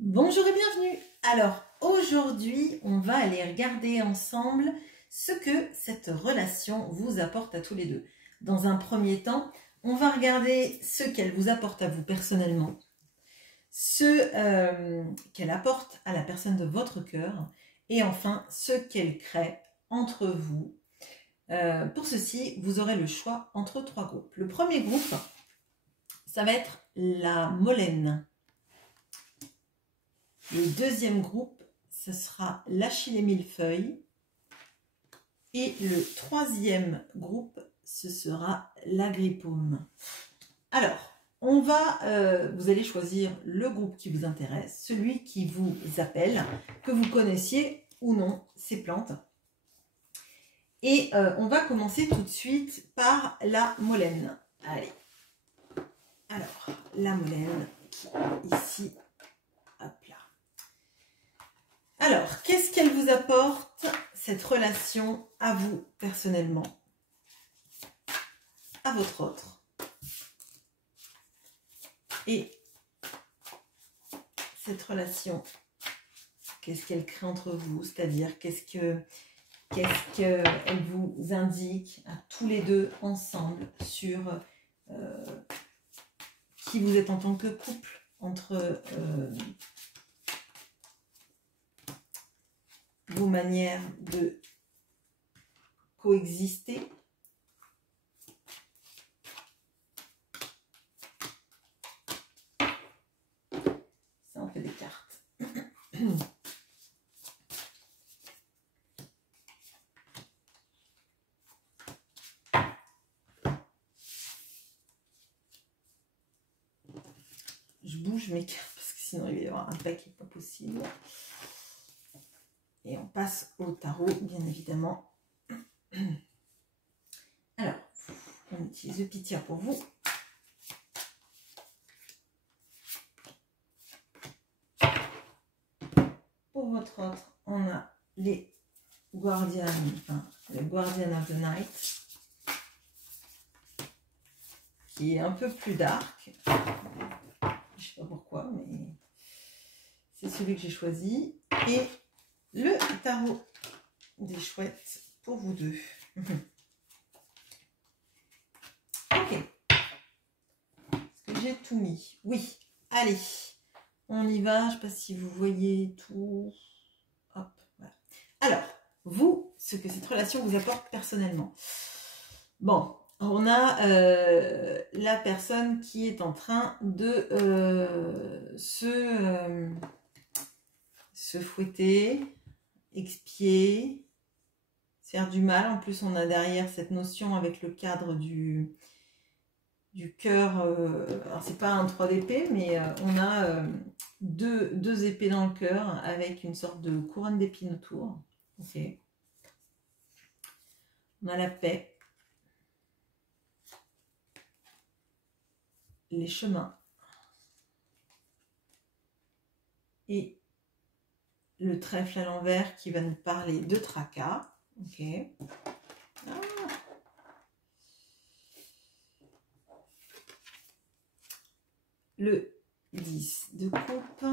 Bonjour et bienvenue. Alors aujourd'hui, on va aller regarder ensemble ce que cette relation vous apporte à tous les deux. Dans un premier temps, on va regarder ce qu'elle vous apporte à vous personnellement, ce qu'elle apporte à la personne de votre cœur et enfin ce qu'elle crée entre vous. Pour ceci, vous aurez le choix entre trois groupes. Le premier groupe, ça va être la Molène. Le deuxième groupe, ce sera l'Achille et Millefeuille. Et le troisième groupe, ce sera l'Agrippaume. Alors, vous allez choisir le groupe qui vous intéresse, celui qui vous appelle, que vous connaissiez ou non ces plantes. Et on va commencer tout de suite par la Molène. Allez. Alors, la Molène, qui est ici. Hop là. Alors, qu'est-ce qu'elle vous apporte, cette relation, à vous, personnellement, à votre autre? Et cette relation, qu'est-ce qu'elle crée entre vous? C'est-à-dire, qu'est-ce qu'elle vous indique à tous les deux ensemble sur qui vous êtes en tant que couple, entre vos manières de coexister. Ça, on fait des cartes. Je bouge mes cartes parce que sinon il va y avoir un paquet pas possible. Et on passe au tarot, bien évidemment. Alors, on utilise le petit tir pour vous. Pour votre autre, on a les Guardians, enfin, le Guardian of the Night, qui est un peu plus dark. Je sais pas pourquoi, mais c'est celui que j'ai choisi. Et le tarot des chouettes pour vous deux. Ok. Est-ce que j'ai tout mis? Oui. Allez, on y va. Je ne sais pas si vous voyez tout. Hop, voilà. Alors, vous, ce que cette relation vous apporte personnellement. Bon, on a la personne qui est en train de se fouetter, expier, faire du mal. En plus, on a derrière cette notion avec le cadre du cœur. Alors, c'est pas un 3 d'épée, mais on a deux épées dans le cœur avec une sorte de couronne d'épines autour. Ok. On a la paix. Les chemins. Et le trèfle à l'envers qui va nous parler de tracas. Ok. Ah. Le 10 de coupe.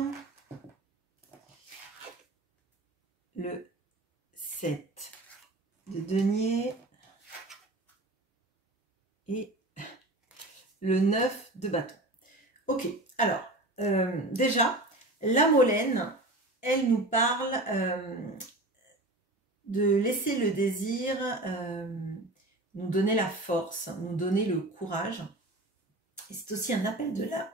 Le 7 de denier. Et le 9 de bâton. Ok. Alors, déjà, la Molène, elle nous parle de laisser le désir nous donner la force, nous donner le courage. Et c'est aussi un appel de l'âme.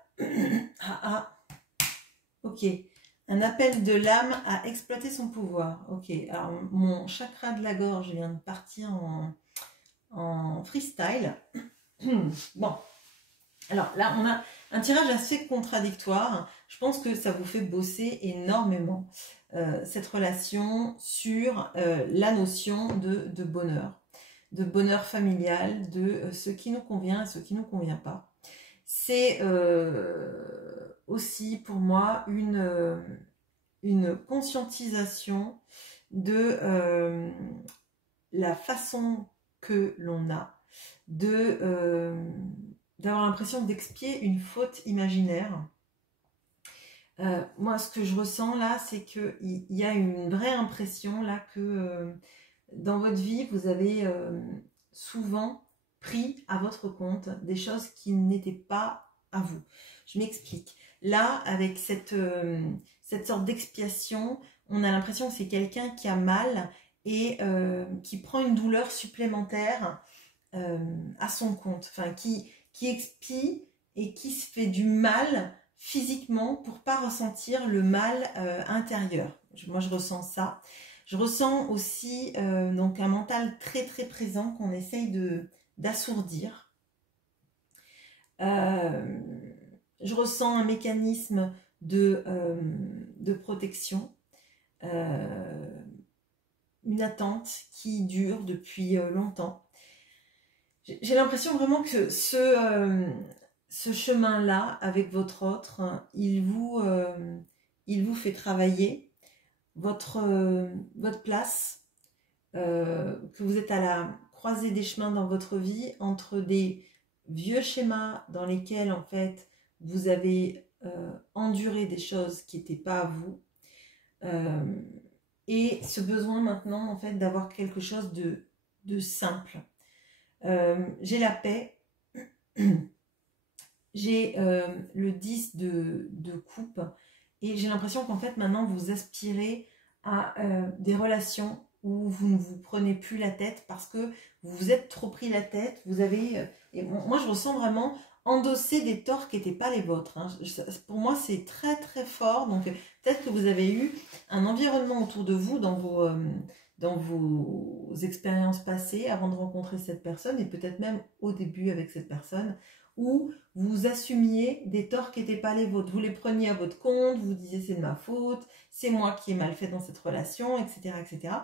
Ok. Un appel de l'âme à exploiter son pouvoir. Ok. Alors, mon chakra de la gorge vient de partir en freestyle. Bon. Alors là, on a un tirage assez contradictoire. Je pense que ça vous fait bosser énormément cette relation sur la notion de bonheur familial, de ce qui nous convient et ce qui ne nous convient pas. C'est aussi pour moi une conscientisation de la façon que l'on a d'avoir l'impression d'expier une faute imaginaire Moi, ce que je ressens là, c'est qu'il y a une vraie impression là que dans votre vie, vous avez souvent pris à votre compte des choses qui n'étaient pas à vous. Je m'explique. Là, avec cette sorte d'expiation, on a l'impression que c'est quelqu'un qui a mal et qui prend une douleur supplémentaire à son compte, enfin qui expie et qui se fait du mal physiquement pour pas ressentir le mal intérieur. Moi, je ressens ça. Je ressens aussi donc un mental très très présent qu'on essaye d'assourdir. Je ressens un mécanisme de protection, une attente qui dure depuis longtemps. J'ai l'impression vraiment que ce chemin-là, avec votre autre, il vous fait travailler votre place, que vous êtes à la croisée des chemins dans votre vie, entre des vieux schémas dans lesquels, en fait, vous avez enduré des choses qui n'étaient pas à vous, et ce besoin maintenant, en fait, d'avoir quelque chose de simple. J'ai la paix, j'ai le 10 de coupe, et j'ai l'impression qu'en fait maintenant vous aspirez à des relations où vous ne vous prenez plus la tête parce que vous vous êtes trop pris la tête, vous avez, et moi je ressens vraiment endosser des torts qui n'étaient pas les vôtres, hein. Pour moi c'est très très fort, donc peut-être que vous avez eu un environnement autour de vous dans vos expériences passées avant de rencontrer cette personne, et peut-être même au début avec cette personne, où vous assumiez des torts qui n'étaient pas les vôtres. Vous les preniez à votre compte, vous disiez c'est de ma faute, c'est moi qui ai mal fait dans cette relation, etc. etc.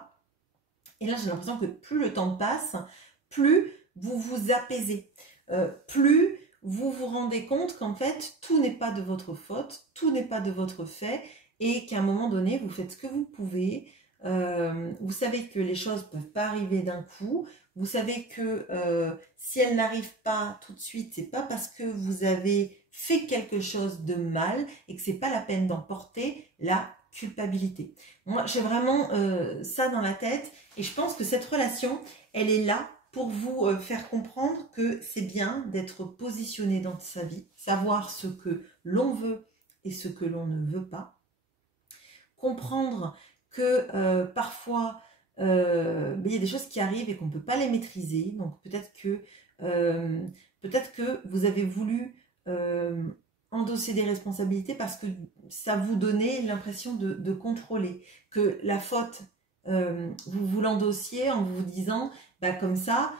Et là j'ai l'impression que plus le temps passe, plus vous vous apaisez, plus vous vous rendez compte qu'en fait tout n'est pas de votre faute, tout n'est pas de votre fait, et qu'à un moment donné vous faites ce que vous pouvez. Vous savez que les choses ne peuvent pas arriver d'un coup. Vous savez que si elles n'arrivent pas tout de suite, c'est pas parce que vous avez fait quelque chose de mal et que c'est pas la peine d'en porter la culpabilité. Moi, j'ai vraiment ça dans la tête, et je pense que cette relation, elle est là pour vous faire comprendre que c'est bien d'être positionné dans sa vie, savoir ce que l'on veut et ce que l'on ne veut pas, comprendre que parfois il y a des choses qui arrivent et qu'on ne peut pas les maîtriser, donc peut-être que vous avez voulu endosser des responsabilités parce que ça vous donnait l'impression de contrôler, que la faute vous l'endossiez en vous disant bah, comme ça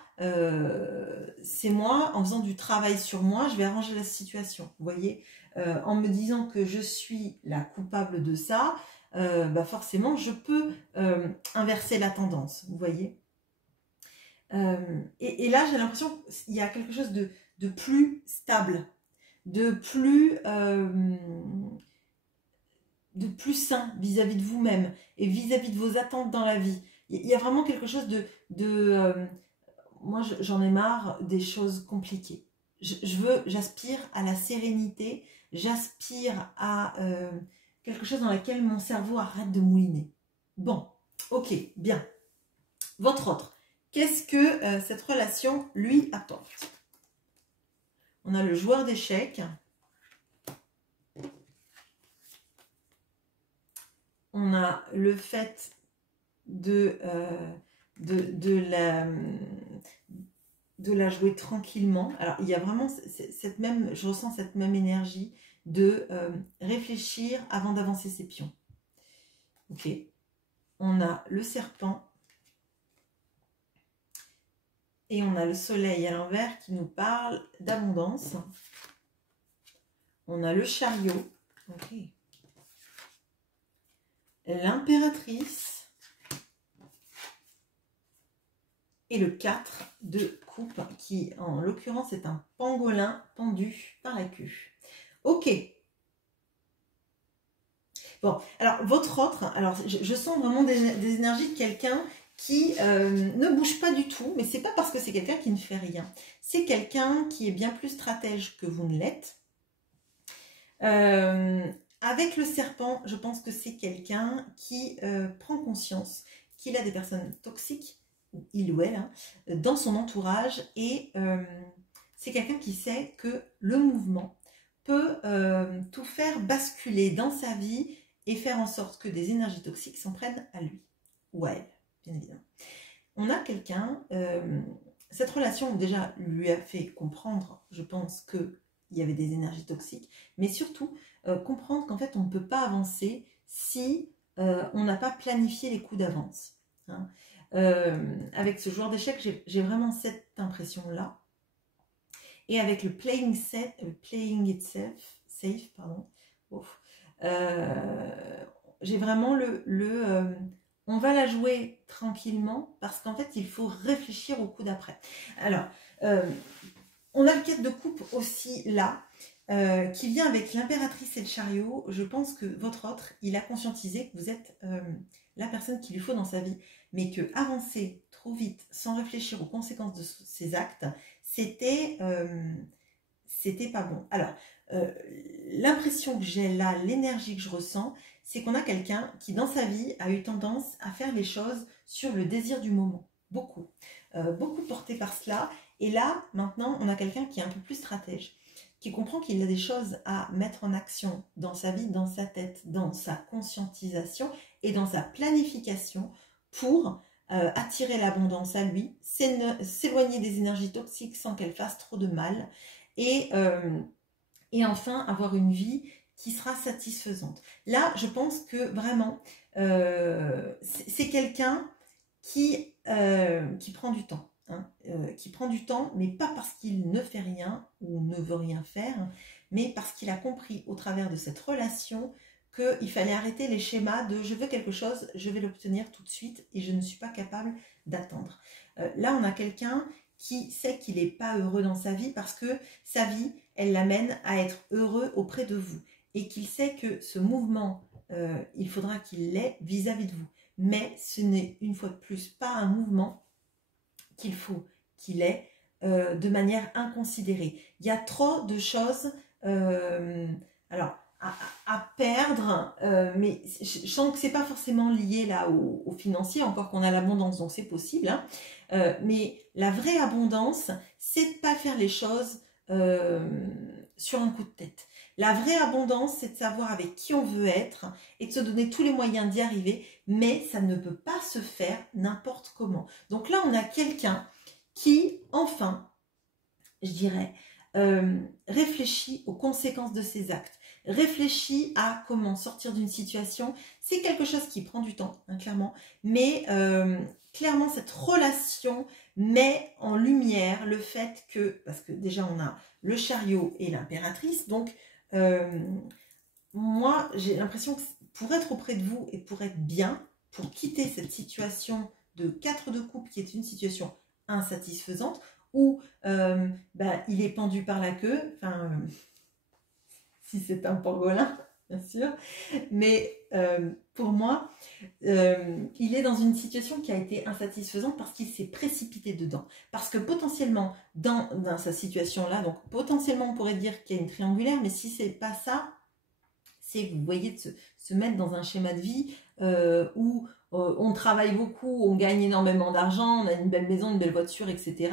c'est moi, en faisant du travail sur moi je vais arranger la situation, vous voyez, en me disant que je suis la coupable de ça, bah forcément je peux inverser la tendance, vous voyez. Et là j'ai l'impression qu'il y a quelque chose de plus stable, de plus sain vis-à-vis de vous-même et vis-à-vis de vos attentes dans la vie. Il y a vraiment quelque chose moi j'en ai marre des choses compliquées. J'aspire à la sérénité, j'aspire à quelque chose dans laquelle mon cerveau arrête de mouliner. Bon, ok, bien. Votre autre, qu'est-ce que cette relation lui apporte? On a le joueur d'échecs. On a le fait de la jouer tranquillement. Alors, il y a vraiment je ressens cette même énergie de réfléchir avant d'avancer ses pions. Ok. On a le serpent. Et on a le soleil à l'envers qui nous parle d'abondance. On a le chariot. Ok. L'impératrice. Et le 4 de coupe qui, en l'occurrence, est un pangolin pendu par la queue. Ok. Bon, alors votre autre, alors je sens vraiment des énergies de quelqu'un qui ne bouge pas du tout, mais c'est pas parce que c'est quelqu'un qui ne fait rien. C'est quelqu'un qui est bien plus stratège que vous ne l'êtes. avec le serpent, je pense que c'est quelqu'un qui prend conscience qu'il a des personnes toxiques, il ou elle, hein, dans son entourage, et c'est quelqu'un qui sait que le mouvement peut tout faire basculer dans sa vie et faire en sorte que des énergies toxiques s'en prennent à lui ou à elle, bien évidemment. On a quelqu'un, cette relation déjà lui a fait comprendre, je pense, qu'il y avait des énergies toxiques, mais surtout comprendre qu'en fait on ne peut pas avancer si on n'a pas planifié les coups d'avance. Hein. Avec ce joueur d'échecs, j'ai vraiment cette impression-là. Et avec le playing it safe, pardon, j'ai vraiment on va la jouer tranquillement parce qu'en fait, il faut réfléchir au coup d'après. Alors, on a le 4 de coupe aussi là, qui vient avec l'impératrice et le chariot. Je pense que votre autre, il a conscientisé que vous êtes la personne qu'il lui faut dans sa vie, mais que avancer trop vite sans réfléchir aux conséquences de ses actes, c'était pas bon. Alors, l'impression que j'ai là, l'énergie que je ressens, c'est qu'on a quelqu'un qui dans sa vie a eu tendance à faire les choses sur le désir du moment. Beaucoup. Beaucoup porté par cela. Et là, maintenant, on a quelqu'un qui est un peu plus stratège, qui comprend qu'il a des choses à mettre en action dans sa vie, dans sa tête, dans sa conscientisation et dans sa planification pour attirer l'abondance à lui, s'éloigner des énergies toxiques sans qu'elles fassent trop de mal et enfin avoir une vie qui sera satisfaisante. Là, je pense que vraiment, c'est quelqu'un qui prend du temps. Hein, qui prend du temps, mais pas parce qu'il ne fait rien ou ne veut rien faire, mais parce qu'il a compris au travers de cette relation qu'il fallait arrêter les schémas de je veux quelque chose, je vais l'obtenir tout de suite et je ne suis pas capable d'attendre. Là, on a quelqu'un qui sait qu'il n'est pas heureux dans sa vie parce que sa vie, elle l'amène à être heureux auprès de vous et qu'il sait que ce mouvement, il faudra qu'il l'ait vis-à-vis de vous. Mais ce n'est une fois de plus pas un mouvement qu'il faut qu'il ait de manière inconsidérée. Il y a trop de choses alors, à perdre, mais je sens que c'est pas forcément lié là au financier, encore qu'on a l'abondance, donc c'est possible. Hein. Mais la vraie abondance, c'est de pas faire les choses sur un coup de tête. La vraie abondance, c'est de savoir avec qui on veut être et de se donner tous les moyens d'y arriver, mais ça ne peut pas se faire n'importe comment. Donc là, on a quelqu'un qui, enfin, je dirais, réfléchit aux conséquences de ses actes, réfléchit à comment sortir d'une situation. C'est quelque chose qui prend du temps, hein, clairement, mais clairement, cette relation met en lumière le fait que, parce que déjà, on a le chariot et l'impératrice, donc moi, j'ai l'impression que pour être auprès de vous et pour être bien, pour quitter cette situation de 4 de coupe qui est une situation insatisfaisante, où il est pendu par la queue, enfin, si c'est un pangolin, bien sûr, mais pour moi, il est dans une situation qui a été insatisfaisante parce qu'il s'est précipité dedans. Parce que potentiellement, dans sa situation-là, donc potentiellement on pourrait dire qu'il y a une triangulaire, mais si c'est pas ça, c'est, vous voyez, de se mettre dans un schéma de vie où on travaille beaucoup, on gagne énormément d'argent, on a une belle maison, une belle voiture, etc.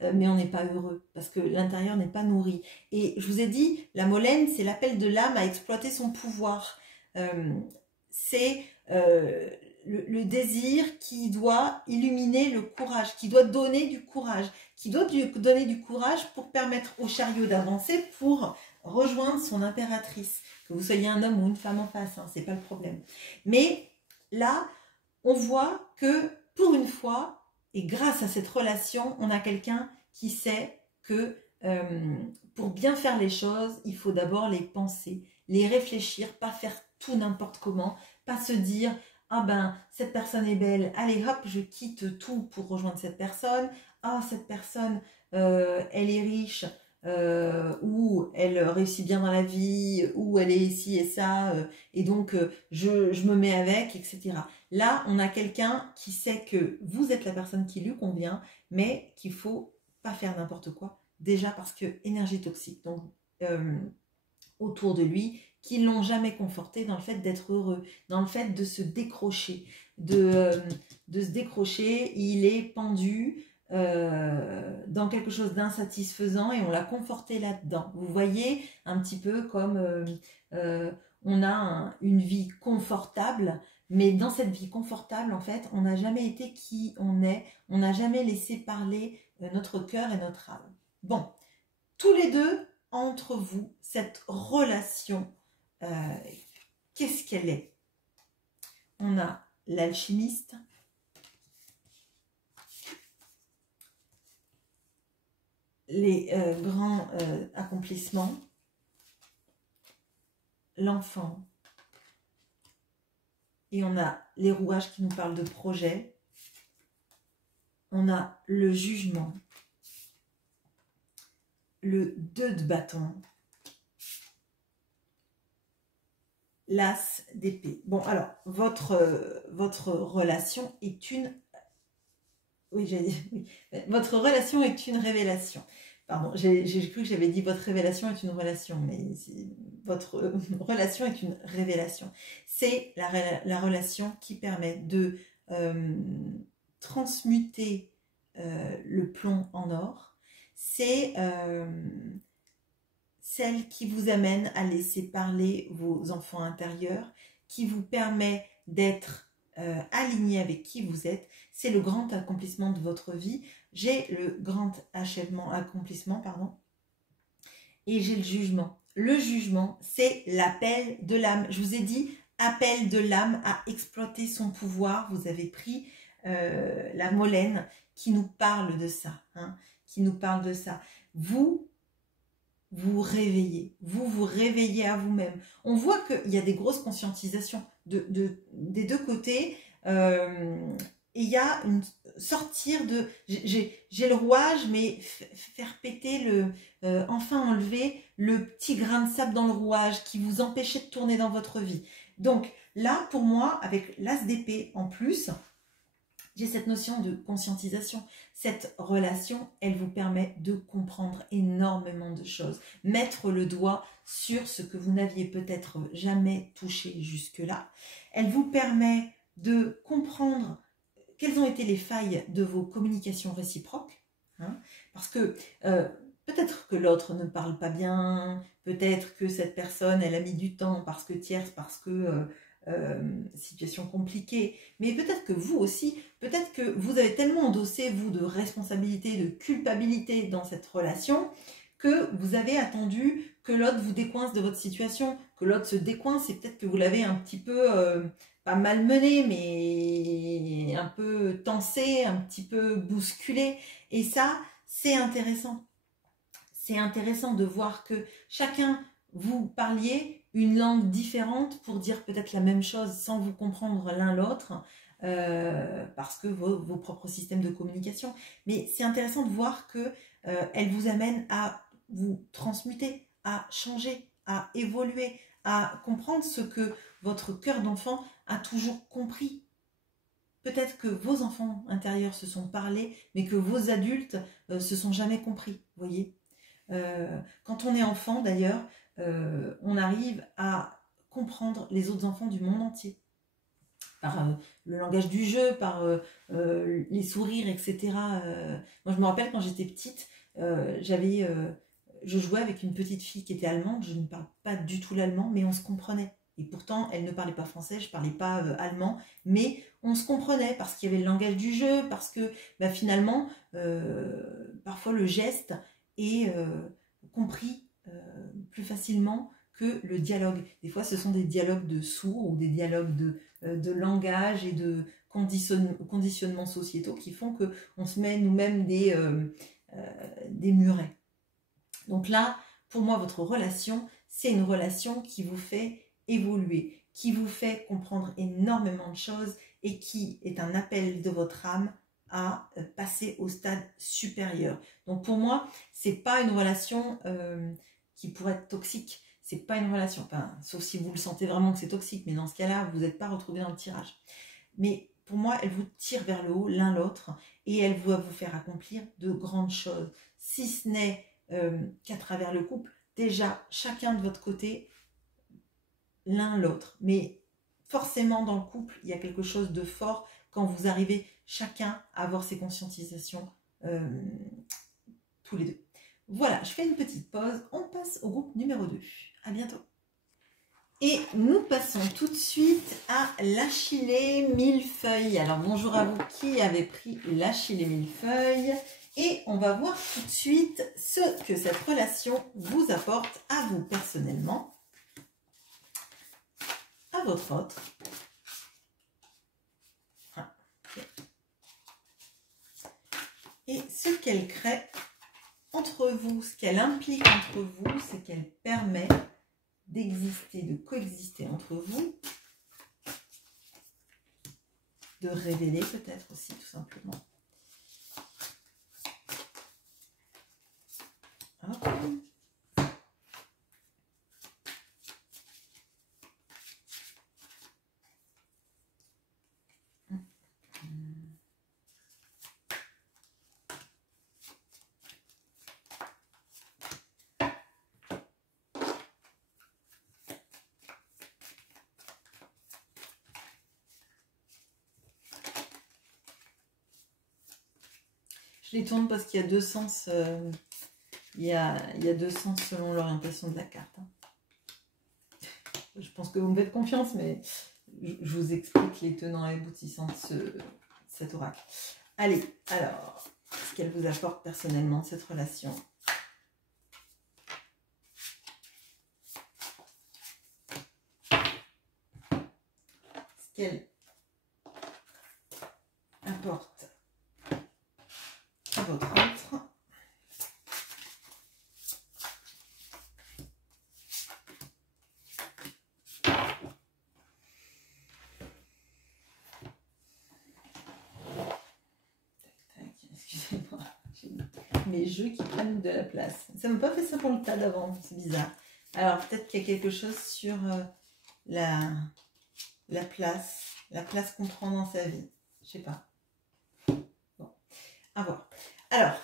Mais on n'est pas heureux parce que l'intérieur n'est pas nourri. Et je vous ai dit, la molène, c'est l'appel de l'âme à exploiter son pouvoir. C'est le désir qui doit illuminer le courage, qui doit donner du courage, donner du courage pour permettre au chariot d'avancer, pour rejoindre son impératrice. Que vous soyez un homme ou une femme en face, hein, c'est pas le problème. Mais là, on voit que pour une fois, et grâce à cette relation, on a quelqu'un qui sait que pour bien faire les choses, il faut d'abord les penser, les réfléchir, pas faire tout n'importe comment, pas se dire « Ah ben, cette personne est belle, allez hop, je quitte tout pour rejoindre cette personne. Ah, cette personne, elle est riche. » ou elle réussit bien dans la vie, ou elle est ici et ça, et donc je me mets avec, etc. Là, on a quelqu'un qui sait que vous êtes la personne qui lui convient, mais qu'il ne faut pas faire n'importe quoi, déjà parce que énergie toxique, donc autour de lui, qui l'ont jamais conforté dans le fait d'être heureux, dans le fait de se décrocher, de se décrocher. Il est pendu dans quelque chose d'insatisfaisant et on l'a conforté là-dedans. Vous voyez, un petit peu comme on a une vie confortable, mais dans cette vie confortable, en fait, on n'a jamais été qui on est, on n'a jamais laissé parler notre cœur et notre âme. Bon, tous les deux, entre vous, cette relation, qu'est-ce qu'elle est? On a l'alchimiste, les grands accomplissements, l'enfant, et on a les rouages qui nous parlent de projet, on a le jugement, le 2 de bâton, l'as d'épée. Bon, alors, votre relation est une... Oui, j'ai dit... Oui. Votre relation est une révélation. Pardon, j'ai cru que j'avais dit votre révélation est une relation, mais votre relation est une révélation. C'est la relation qui permet de transmuter le plomb en or. C'est celle qui vous amène à laisser parler vos enfants intérieurs, qui vous permet d'être aligné avec qui vous êtes. C'est le grand accomplissement de votre vie. J'ai le grand accomplissement, et j'ai le jugement. Le jugement, c'est l'appel de l'âme. Je vous ai dit, appel de l'âme à exploiter son pouvoir. Vous avez pris la Molène qui nous parle de ça, qui nous parle de ça. Vous réveillez, vous réveillez à vous-même. On voit qu'il y a des grosses conscientisations des deux côtés. Et il y a sortir de... J'ai le rouage, mais faire péter enfin enlever le petit grain de sable dans le rouage qui vous empêchait de tourner dans votre vie. Donc là, pour moi, avec l'as d'épée en plus, j'ai cette notion de conscientisation. Cette relation, elle vous permet de comprendre énormément de choses. Mettre le doigt sur ce que vous n'aviez peut-être jamais touché jusque-là. Elle vous permet de comprendre quelles ont été les failles de vos communications réciproques. Parce que peut-être que l'autre ne parle pas bien, peut-être que cette personne, elle a mis du temps parce que tierce, parce que... situation compliquée, mais peut-être que vous aussi, peut-être que vous avez tellement endossé, vous, de responsabilité, de culpabilité dans cette relation, que vous avez attendu que l'autre vous décoince de votre situation, que l'autre se décoince, et peut-être que vous l'avez un petit peu, pas malmené, mais un peu tensé, un petit peu bousculé, et ça, c'est intéressant. C'est intéressant de voir que chacun, vous parliez une langue différente pour dire peut-être la même chose sans vous comprendre l'un l'autre, parce que vos propres systèmes de communication. Mais c'est intéressant de voir que elle vous amène à vous transmuter, à changer, à évoluer, à comprendre ce que votre cœur d'enfant a toujours compris. Peut-être que vos enfants intérieurs se sont parlé, mais que vos adultes se sont jamais compris, vous voyez. Quand on est enfant d'ailleurs, on arrive à comprendre les autres enfants du monde entier par le langage du jeu, par les sourires, etc. Moi je me rappelle quand j'étais petite, je jouais avec une petite fille qui était allemande. Je ne parle pas du tout l'allemand, mais on se comprenait. Et pourtant, elle ne parlait pas français, je ne parlais pas allemand, mais on se comprenait parce qu'il y avait le langage du jeu, parce que finalement, parfois le geste est compris plus facilement que le dialogue. Des fois, ce sont des dialogues de sourds ou des dialogues de langage et de conditionnements sociétaux qui font qu'on se met nous-mêmes des murets. Donc là, pour moi, votre relation, c'est une relation qui vous fait évoluer, qui vous fait comprendre énormément de choses et qui est un appel de votre âme à passer au stade supérieur. Donc pour moi, c'est pas une relation qui pourrait être toxique. C'est pas une relation, enfin, sauf si vous le sentez vraiment que c'est toxique, mais dans ce cas-là, vous n'êtes pas retrouvé dans le tirage. Mais pour moi, elle vous tire vers le haut l'un l'autre et elle va vous faire accomplir de grandes choses. Si ce n'est qu'à travers le couple, déjà, chacun de votre côté, l'un l'autre. Mais forcément, dans le couple, il y a quelque chose de fort quand vous arrivez chacun à avoir ces conscientisations tous les deux. Voilà, je fais une petite pause. On passe au groupe numéro 2. À bientôt. Et nous passons tout de suite à l'Achillée millefeuille. Alors bonjour à vous qui avez pris l'Achillée millefeuille. Et on va voir tout de suite ce que cette relation vous apporte à vous personnellement, à votre autre. Et ce qu'elle crée entre vous, ce qu'elle implique entre vous, c'est qu'elle permet d'exister, de coexister entre vous, de révéler peut-être aussi tout simplement. Hop. Je les tourne parce qu'il y a deux sens, il y a deux sens selon l'orientation de la carte. Je pense que vous me faites confiance, mais je vous explique les tenants et aboutissants de cet oracle. Allez, alors, ce qu'elle vous apporte personnellement, cette relation. Ce qu'elle apporte à votre autre. Excusez-moi, j'ai mes jeux qui prennent de la place. Ça ne m'a pas fait ça pour le tas d'avant, c'est bizarre. Alors peut-être qu'il y a quelque chose sur la place qu'on prend dans sa vie. Je sais pas. Bon, à voir. Alors,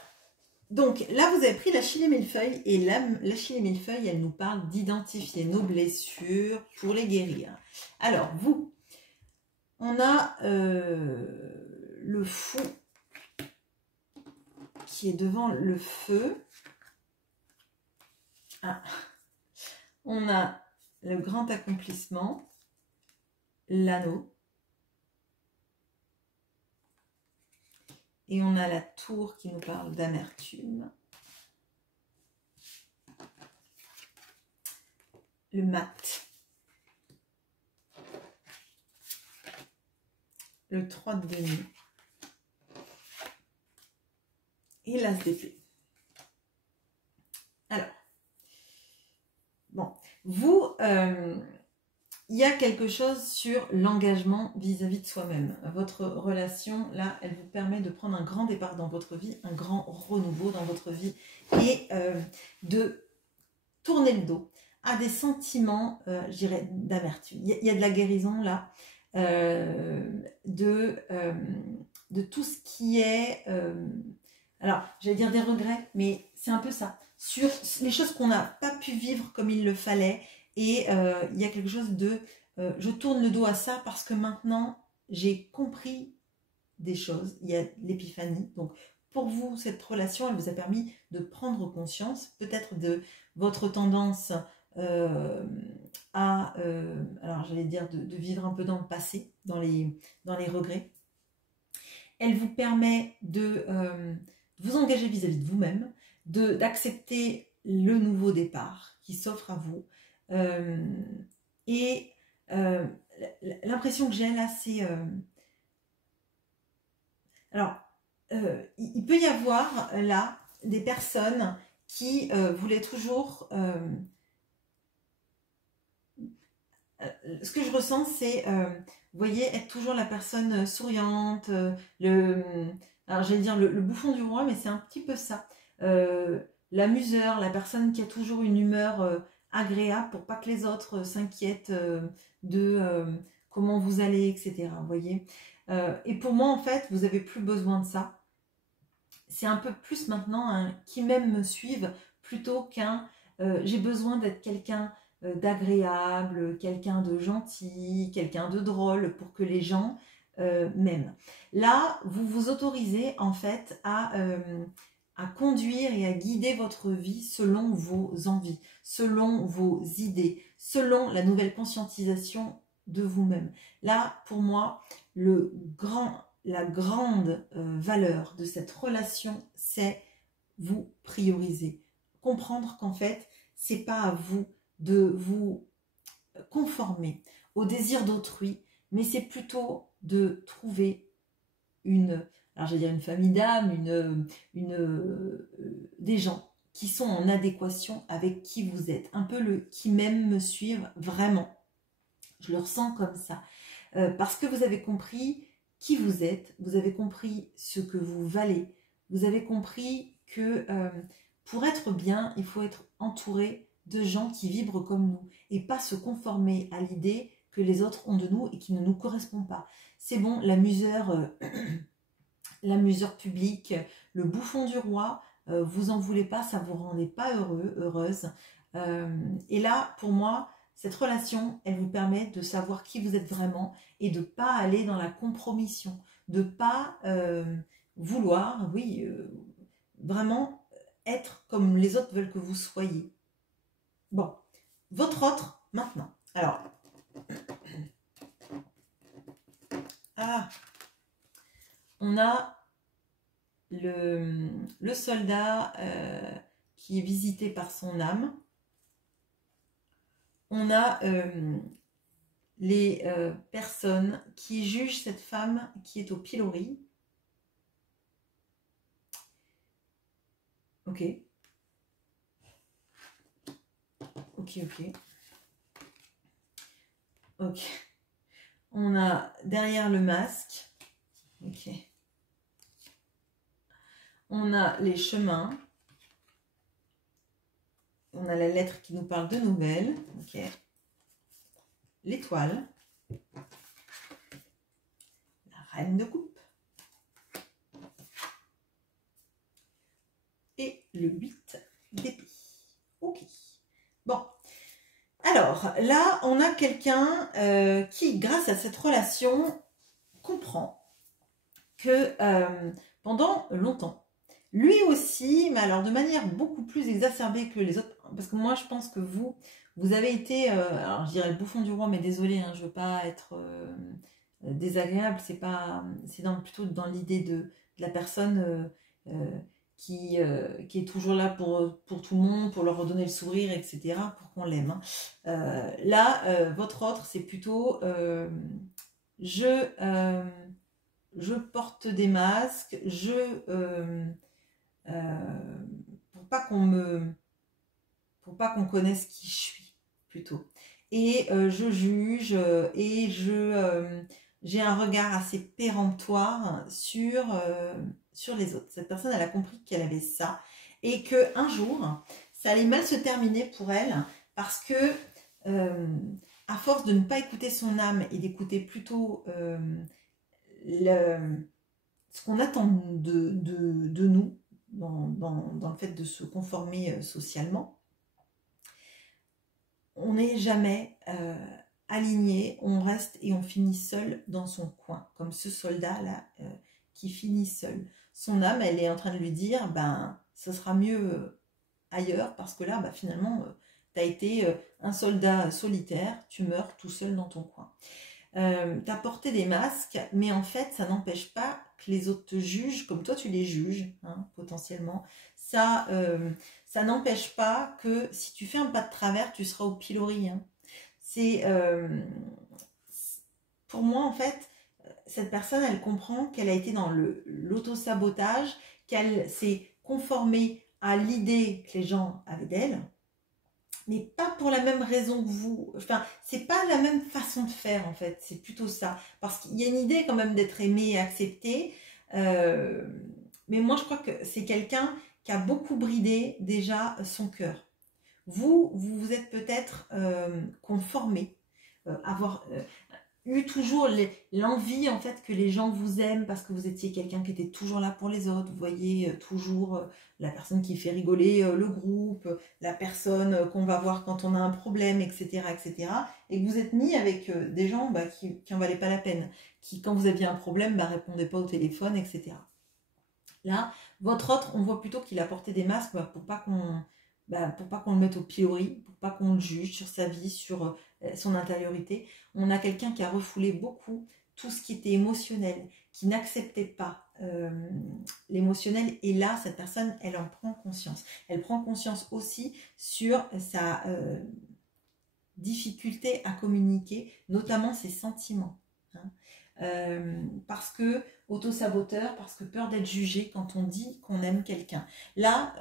donc là vous avez pris l'Achillée millefeuille et l'Achillée millefeuille, elle nous parle d'identifier nos blessures pour les guérir. Alors vous, on a le fou qui est devant le feu. Ah. On a le grand accomplissement, l'anneau. Et on a la tour qui nous parle d'amertume. Le mat. Le 3 de denier. Et l'as d'épée. Alors, bon, vous, il y a quelque chose sur l'engagement vis-à-vis de soi-même. Votre relation, là, elle vous permet de prendre un grand départ dans votre vie, un grand renouveau dans votre vie et de tourner le dos à des sentiments, je dirais, d'amertume. Il y a de la guérison, là, de tout ce qui est... alors, j'allais dire des regrets, mais c'est un peu ça. Sur les choses qu'on n'a pas pu vivre comme il le fallait. Et il y a quelque chose de... je tourne le dos à ça parce que maintenant, j'ai compris des choses. Il y a l'épiphanie. Donc, pour vous, cette relation, elle vous a permis de prendre conscience, peut-être de votre tendance à... alors, j'allais dire de vivre un peu dans le passé, dans les regrets. Elle vous permet de vous engager vis-à-vis de vous-même, d'accepter le nouveau départ qui s'offre à vous. L'impression que j'ai là, c'est... alors, il peut y avoir là des personnes qui voulaient toujours... ce que je ressens, c'est, vous voyez, être toujours la personne souriante, alors j'allais dire le bouffon du roi, mais c'est un petit peu ça. L'amuseur, la personne qui a toujours une humeur agréable pour pas que les autres s'inquiètent de comment vous allez, etc. Vous voyez. Et pour moi, en fait, vous n'avez plus besoin de ça. C'est un peu plus maintenant un qui m'aime me suive plutôt qu'un j'ai besoin d'être quelqu'un d'agréable, quelqu'un de gentil, quelqu'un de drôle pour que les gens m'aiment. Là, vous vous autorisez en fait à conduire et à guider votre vie selon vos envies, selon vos idées, selon la nouvelle conscientisation de vous-même. Là, pour moi, la grande valeur de cette relation, c'est vous prioriser. Comprendre qu'en fait, c'est pas à vous de vous conformer au désir d'autrui, mais c'est plutôt de trouver alors je vais dire une famille d'âmes, des gens qui sont en adéquation avec qui vous êtes. Un peu qui m'aiment me suivre vraiment. Je le ressens comme ça. Parce que vous avez compris qui vous êtes, vous avez compris ce que vous valez, vous avez compris que pour être bien, il faut être entouré de gens qui vibrent comme nous et pas se conformer à l'idée que les autres ont de nous et qui ne nous correspond pas. C'est bon, l'amuseur public, le bouffon du roi, vous en voulez pas, ça vous rendait pas heureuse. Et là, pour moi, cette relation, elle vous permet de savoir qui vous êtes vraiment et de pas aller dans la compromission, de pas vouloir, oui, vraiment être comme les autres veulent que vous soyez. Bon, votre autre maintenant. Alors, on a le soldat qui est visité par son âme. On a les personnes qui jugent cette femme qui est au pilori. Ok. Ok. On a derrière le masque. Ok. On a les chemins. On a la lettre qui nous parle de nouvelles. Ok. L'étoile. La reine de coupe. Et le 8 d'épée. Ok. Bon. Alors, là, on a quelqu'un qui, grâce à cette relation, comprend que pendant longtemps, lui aussi, mais alors de manière beaucoup plus exacerbée que les autres, parce que moi, je pense que vous avez été, alors je dirais le bouffon du roi, mais désolé, hein, je veux pas être désagréable, c'est plutôt dans l'idée de la personne qui est toujours là pour tout le monde, pour leur redonner le sourire, etc., pour qu'on l'aime. Hein. Là, votre autre, c'est plutôt je porte des masques, pour pas qu'on connaisse qui je suis, plutôt. Et je juge, et j'ai un regard assez péremptoire sur les autres. Cette personne, elle a compris qu'elle avait ça et qu'un jour, ça allait mal se terminer pour elle parce que à force de ne pas écouter son âme et d'écouter plutôt ce qu'on attend de nous dans le fait de se conformer socialement, on n'est jamais aligné, on reste et on finit seul dans son coin, comme ce soldat-là qui finit seul. Son âme, elle est en train de lui dire, ben, ce sera mieux ailleurs, parce que là, finalement, tu as été un soldat solitaire, tu meurs tout seul dans ton coin. Tu as porté des masques, mais en fait, ça n'empêche pas que les autres te jugent comme toi tu les juges, hein, potentiellement. Ça n'empêche pas que si tu fais un pas de travers, tu seras au pilori. Hein. Pour moi, en fait, cette personne, elle comprend qu'elle a été dans l'auto-sabotage, qu'elle s'est conformée à l'idée que les gens avaient d'elle, mais pas pour la même raison que vous. Enfin, c'est pas la même façon de faire, en fait. C'est plutôt ça. Parce qu'il y a une idée quand même d'être aimé et accepté. Mais moi, je crois que c'est quelqu'un qui a beaucoup bridé déjà son cœur. Vous êtes peut-être conformé. eu toujours l'envie en fait que les gens vous aiment parce que vous étiez quelqu'un qui était toujours là pour les autres. Vous voyez, toujours la personne qui fait rigoler le groupe, la personne qu'on va voir quand on a un problème, etc. etc. Et que vous êtes mis avec des gens qui en valaient pas la peine, qui quand vous aviez un problème répondaient pas au téléphone, etc. Là, votre autre, on voit plutôt qu'il a porté des masques pour pas qu'on le mette au pilori, pour pas qu'on le juge sur sa vie, sur son intériorité. On a quelqu'un qui a refoulé beaucoup tout ce qui était émotionnel, qui n'acceptait pas l'émotionnel. Et là, cette personne, elle en prend conscience. Elle prend conscience aussi sur sa difficulté à communiquer, notamment ses sentiments. Hein. Parce que auto-saboteur, parce que peur d'être jugé quand on dit qu'on aime quelqu'un. Là,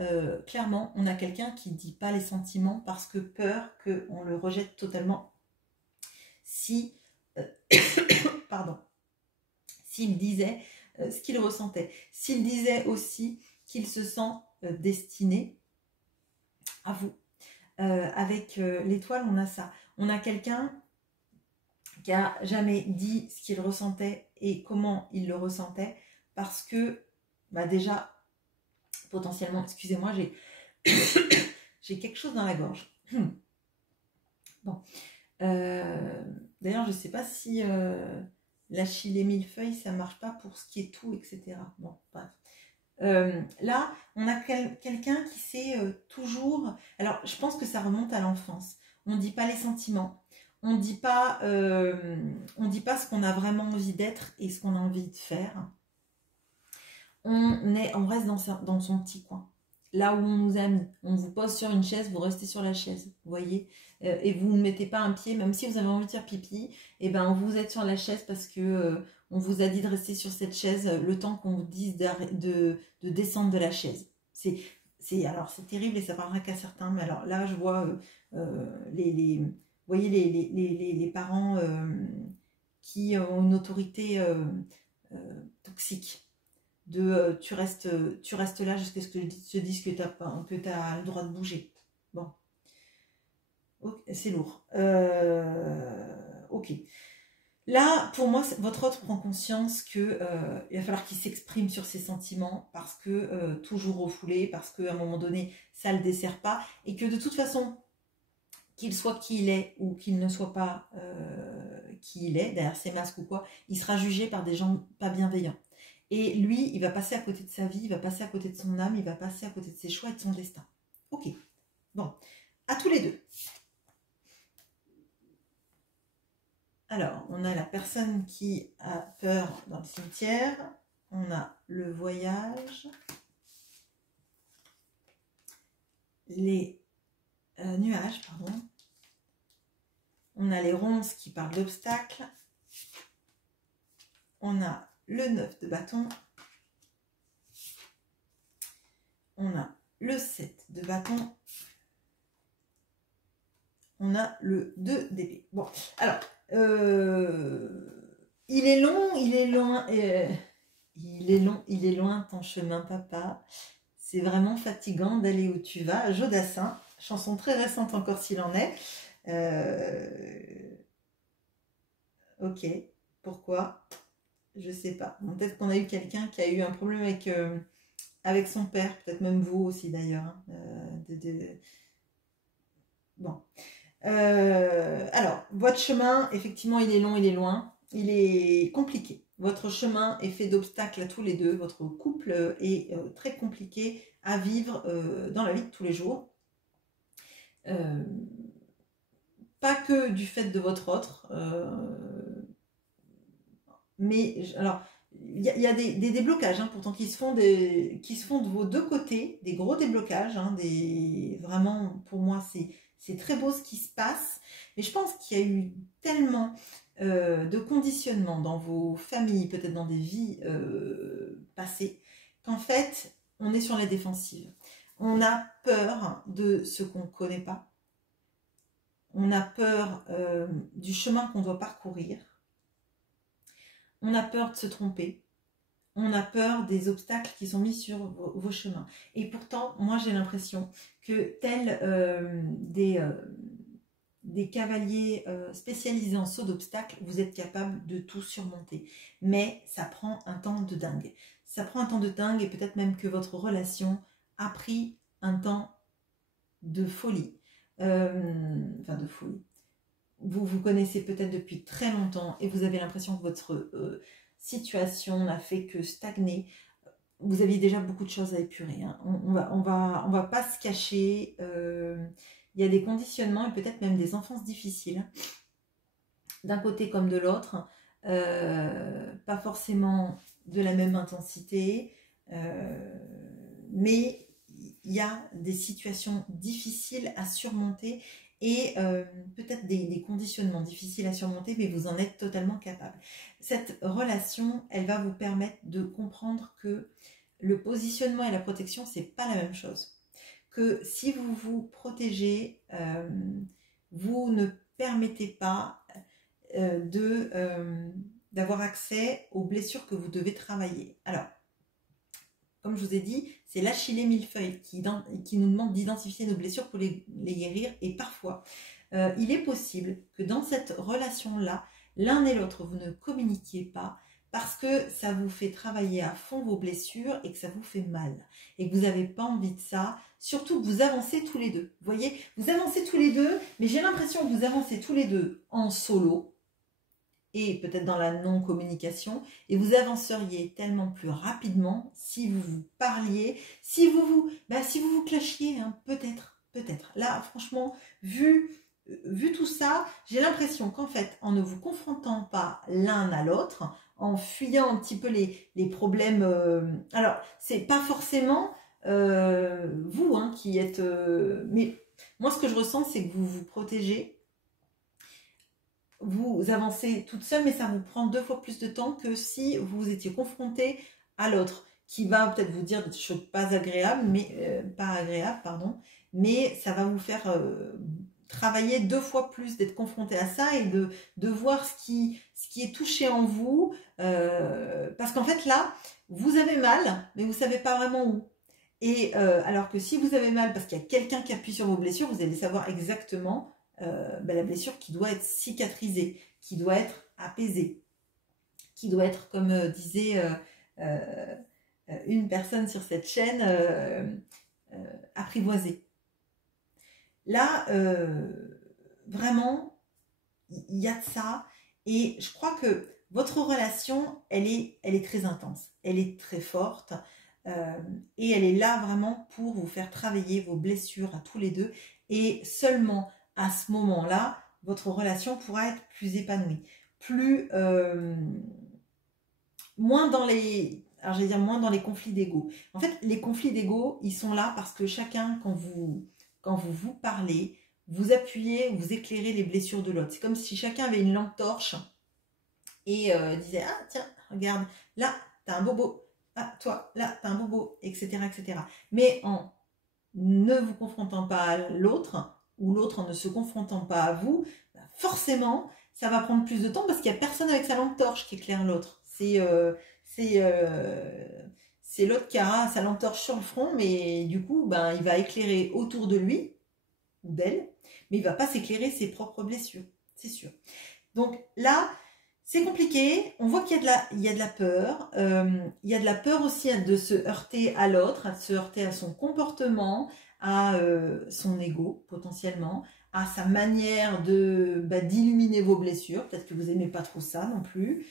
clairement, on a quelqu'un qui ne dit pas les sentiments parce que peur qu'on le rejette totalement. Si, pardon, s'il disait ce qu'il ressentait, s'il disait aussi qu'il se sent destiné à vous. Avec l'étoile, on a ça. On a quelqu'un qui a jamais dit ce qu'il ressentait et comment il le ressentait, parce que déjà potentiellement, excusez-moi, j'ai quelque chose dans la gorge. Bon, d'ailleurs je sais pas si l'Achille et millefeuille ça marche pas pour ce qui est tout, etc. Bon, bref. Là, on a quelqu'un qui sait toujours. Alors, je pense que ça remonte à l'enfance. On ne dit pas les sentiments. On dit pas ce qu'on a vraiment envie d'être et ce qu'on a envie de faire. On reste dans son petit coin. Là où on nous a mis. On vous pose sur une chaise, vous restez sur la chaise. Vous voyez, et vous ne mettez pas un pied, même si vous avez envie de faire pipi, et vous êtes sur la chaise parce que on vous a dit de rester sur cette chaise le temps qu'on vous dise de descendre de la chaise. Alors c'est terrible et ça parlera qu'à certains, mais alors là je vois vous voyez les parents qui ont une autorité toxique. Tu restes là jusqu'à ce que je te dise que tu as le droit de bouger. Bon. Okay, c'est lourd. Ok. Là, pour moi, votre autre prend conscience qu'il va falloir qu'il s'exprime sur ses sentiments parce que toujours refoulé, parce qu'à un moment donné, ça ne le dessert pas et que de toute façon, qu'il soit qui il est ou qu'il ne soit pas qui il est, derrière ses masques ou quoi, il sera jugé par des gens pas bienveillants. Et lui, il va passer à côté de sa vie, il va passer à côté de son âme, il va passer à côté de ses choix et de son destin. Ok. Bon. À tous les deux. Alors, on a la personne qui a peur dans le cimetière. On a le voyage. Les nuages, pardon. On a les ronces qui parlent d'obstacles. On a le 9 de bâton. On a le 7 de bâton. On a le 2 d'épée. Bon, alors, il est long, il est loin, il est loin ton chemin, papa. C'est vraiment fatigant d'aller où tu vas. Jodassin, chanson très récente encore s'il en est. Ok, pourquoi? Je sais pas. Bon, peut-être qu'on a eu quelqu'un qui a eu un problème avec son père, peut-être même vous aussi d'ailleurs. Hein, Bon. Alors, votre chemin, effectivement, il est long, il est loin, il est compliqué. Votre chemin est fait d'obstacles à tous les deux. Votre couple est très compliqué à vivre dans la vie de tous les jours. Pas que du fait de votre autre, mais alors il y a des déblocages hein, pourtant qui se font de vos deux côtés, des gros déblocages, hein, vraiment pour moi c'est très beau ce qui se passe, mais je pense qu'il y a eu tellement de conditionnement dans vos familles, peut-être dans des vies passées, qu'en fait on est sur la défensive. On a peur de ce qu'on ne connaît pas. On a peur du chemin qu'on doit parcourir. On a peur de se tromper. On a peur des obstacles qui sont mis sur vos chemins. Et pourtant, moi j'ai l'impression que tels des cavaliers spécialisés en saut d'obstacles, vous êtes capable de tout surmonter. Mais ça prend un temps de dingue. Ça prend un temps de dingue et peut-être même que votre relation a pris un temps de folie. Enfin, de folie. Vous vous connaissez peut-être depuis très longtemps et vous avez l'impression que votre situation n'a fait que stagner. Vous aviez déjà beaucoup de choses à épurer. Hein. On va pas se cacher. Il y a des conditionnements et peut-être même des enfances difficiles, d'un côté comme de l'autre. Pas forcément de la même intensité, mais il y a des situations difficiles à surmonter et peut-être des conditionnements difficiles à surmonter, mais vous en êtes totalement capable. Cette relation, elle va vous permettre de comprendre que le positionnement et la protection, c'est pas la même chose. Que si vous vous protégez, vous ne permettez pas d'avoir accès aux blessures que vous devez travailler. Alors, comme je vous ai dit, c'est l'Achillée millefeuille qui nous demande d'identifier nos blessures pour les guérir. Et parfois, il est possible que dans cette relation-là, l'un et l'autre, vous ne communiquiez pas parce que ça vous fait travailler à fond vos blessures et que ça vous fait mal. Et que vous n'avez pas envie de ça. Surtout que vous avancez tous les deux. Vous voyez, vous avancez tous les deux, mais j'ai l'impression que vous avancez tous les deux en solo et peut-être dans la non-communication, et vous avanceriez tellement plus rapidement si vous vous parliez, si vous vous clashiez, hein, peut-être. Là, franchement, vu tout ça, j'ai l'impression qu'en fait, en ne vous confrontant pas l'un à l'autre, en fuyant un petit peu les problèmes, alors, c'est pas forcément vous hein, qui êtes... mais moi, ce que je ressens, c'est que vous vous protégez. Vous avancez toute seule, mais ça vous prend 2 fois plus de temps que si vous étiez confronté à l'autre, qui va peut-être vous dire des choses pas agréables, mais ça va vous faire travailler 2 fois plus, d'être confronté à ça et de voir ce qui est touché en vous, parce qu'en fait là, vous avez mal, mais vous savez pas vraiment où. Et alors que si vous avez mal parce qu'il y a quelqu'un qui appuie sur vos blessures, vous allez savoir exactement la blessure qui doit être cicatrisée, qui doit être apaisée, qui doit être, comme disait une personne sur cette chaîne, apprivoisée. Là, vraiment, il y a de ça. Et je crois que votre relation, elle est très intense, elle est très forte. Et elle est là vraiment pour vous faire travailler vos blessures à tous les deux. Et seulement à ce moment-là, votre relation pourra être plus épanouie, moins dans les, alors je vais dire moins dans les conflits d'ego. En fait, les conflits d'ego, ils sont là parce que chacun, quand vous parlez, vous appuyez, vous éclairez les blessures de l'autre. C'est comme si chacun avait une lampe torche et disait, ah tiens, regarde, là, t'as un bobo. Ah, toi, là, t'as un bobo, etc., etc. Mais en ne vous confrontant pas à l'autre, ou l'autre en ne se confrontant pas à vous, forcément, ça va prendre plus de temps parce qu'il n'y a personne avec sa lampe torche qui éclaire l'autre. C'est l'autre qui a sa lampe torche sur le front, mais du coup, il va éclairer autour de lui, ou d'elle, mais il ne va pas s'éclairer ses propres blessures, c'est sûr. Donc là, c'est compliqué, on voit qu'il y a de la peur, il y a de la peur aussi de se heurter à l'autre, à se heurter à son comportement, à son ego potentiellement, à sa manière d'illuminer vos blessures, peut-être que vous n'aimez pas trop ça non plus,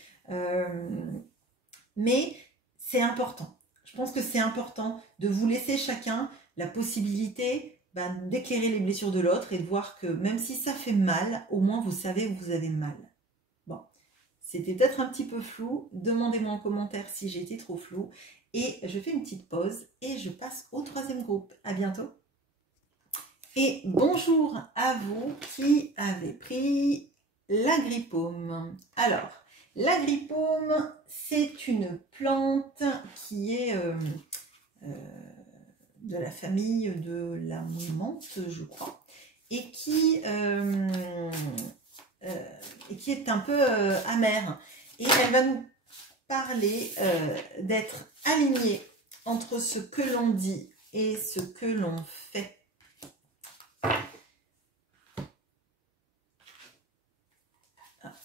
mais c'est important. Je pense que c'est important de vous laisser chacun la possibilité d'éclairer les blessures de l'autre et de voir que même si ça fait mal, au moins vous savez où vous avez mal. Bon, c'était peut-être un petit peu flou. Demandez-moi en commentaire si j'ai été trop flou. Et je fais une petite pause et je passe au 3e groupe. À bientôt. Et bonjour à vous qui avez pris l'Agripaume. Alors, l'Agripaume, c'est une plante qui est de la famille de la menthe, je crois, et qui est un peu amère. Et elle va nous parler d'être aligné entre ce que l'on dit et ce que l'on fait.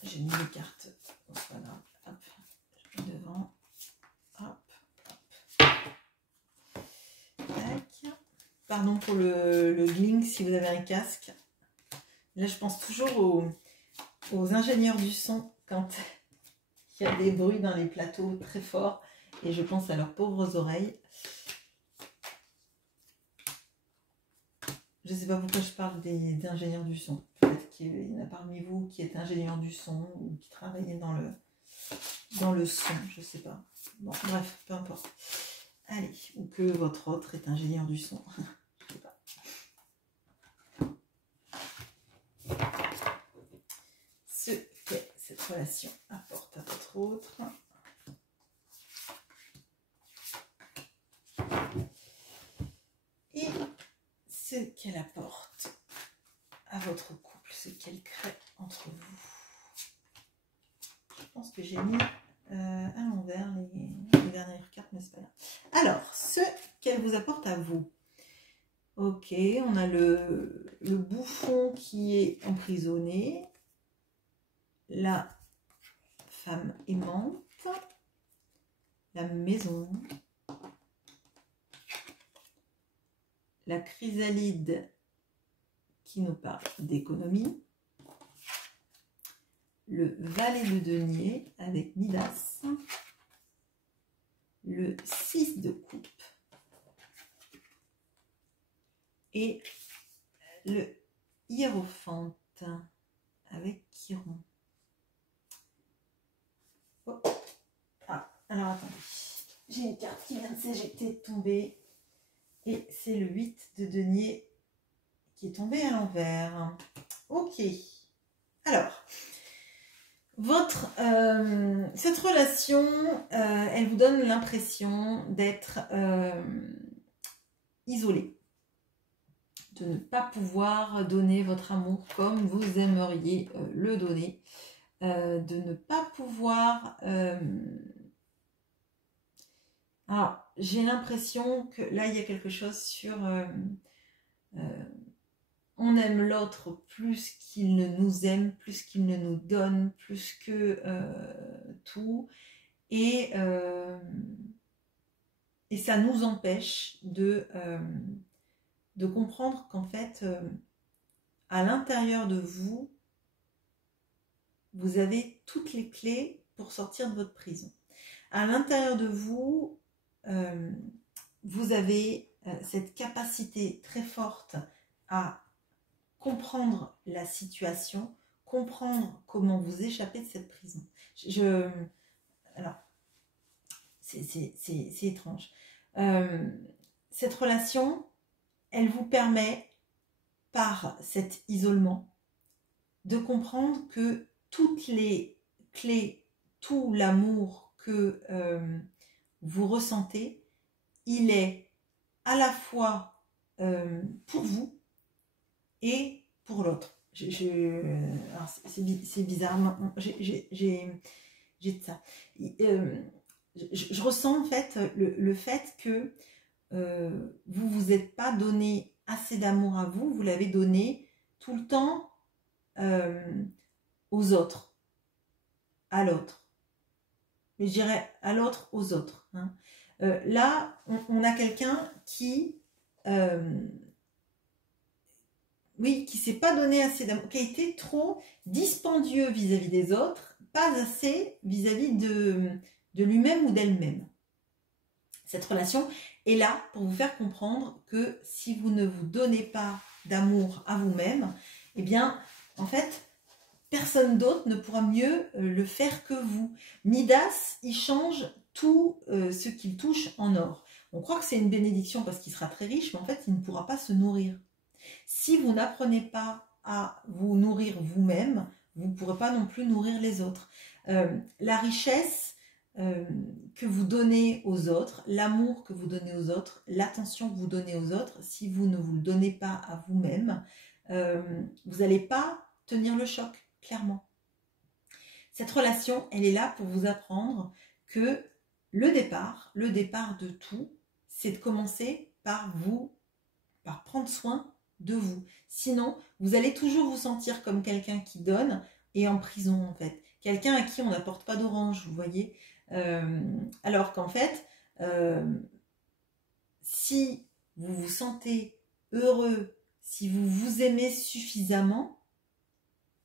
j'ai mis les cartes. Voilà, hop, je mets devant. Hop, hop. Tac. Pardon pour le gling si vous avez un casque. Là, je pense toujours aux ingénieurs du son quand il y a des bruits dans les plateaux très forts. Et je pense à leurs pauvres oreilles. Je ne sais pas pourquoi je parle des ingénieurs du son. Peut-être qu'il y en a parmi vous qui est ingénieur du son ou qui travaillait dans le son. Je ne sais pas. Bon, bref, peu importe. Allez, ou que votre autre est ingénieur du son. Je sais pas. Ce que cette relation apporte à votre autre. Et ce qu'elle apporte à votre couple, ce qu'elle crée entre vous. Je pense que j'ai mis à l'envers les dernières cartes, mais c'est pas grave. Alors, ce qu'elle vous apporte à vous. Ok, on a le bouffon qui est emprisonné. La femme aimante. La maison. La chrysalide qui nous parle d'économie. Le valet de denier avec Midas. Le 6 de coupe. Et le hiérophante avec Chiron. Oh. Ah, alors attendez. J'ai une carte qui vient de s'éjecter, de tomber. Et c'est le 8 de denier qui est tombé à l'envers. Ok. Alors, cette relation, elle vous donne l'impression d'être isolé. De ne pas pouvoir donner votre amour comme vous aimeriez le donner. De ne pas pouvoir... Alors, j'ai l'impression que là, il y a quelque chose sur... on aime l'autre plus qu'il ne nous aime, plus qu'il ne nous donne, plus que tout. Et ça nous empêche de comprendre qu'en fait, à l'intérieur de vous, vous avez toutes les clés pour sortir de votre prison. À l'intérieur de vous, vous avez cette capacité très forte à comprendre la situation, comprendre comment vous échappez de cette prison. Alors, c'est étrange. Cette relation, elle vous permet, par cet isolement, de comprendre que toutes les clés, tout l'amour que vous ressentez, il est à la fois pour vous et pour l'autre. C'est bizarre, j'ai de ça. Je ressens en fait le fait que vous vous êtes pas donné assez d'amour à vous, vous l'avez donné tout le temps aux autres, à l'autre. Mais je dirais à l'autre, aux autres. Hein. Là, on a quelqu'un qui qui s'est pas donné assez d'amour, qui a été trop dispendieux vis-à-vis des autres, pas assez vis-à-vis de lui-même ou d'elle-même. Cette relation est là pour vous faire comprendre que si vous ne vous donnez pas d'amour à vous-même, eh bien, en fait, personne d'autre ne pourra mieux le faire que vous. Midas, il change tout ce qu'il touche en or. On croit que c'est une bénédiction parce qu'il sera très riche, mais en fait, il ne pourra pas se nourrir. Si vous n'apprenez pas à vous nourrir vous-même, vous ne pourrez pas non plus nourrir les autres. La richesse que vous donnez aux autres, l'amour que vous donnez aux autres, l'attention que vous donnez aux autres, si vous ne vous le donnez pas à vous-même, vous n'allez pas tenir le choc, clairement. Cette relation, elle est là pour vous apprendre que le départ de tout, c'est de commencer par prendre soin de vous. Sinon, vous allez toujours vous sentir comme quelqu'un qui donne est en prison en fait. Quelqu'un à qui on n'apporte pas d'orange, vous voyez. Alors qu'en fait, si vous vous sentez heureux, si vous vous aimez suffisamment,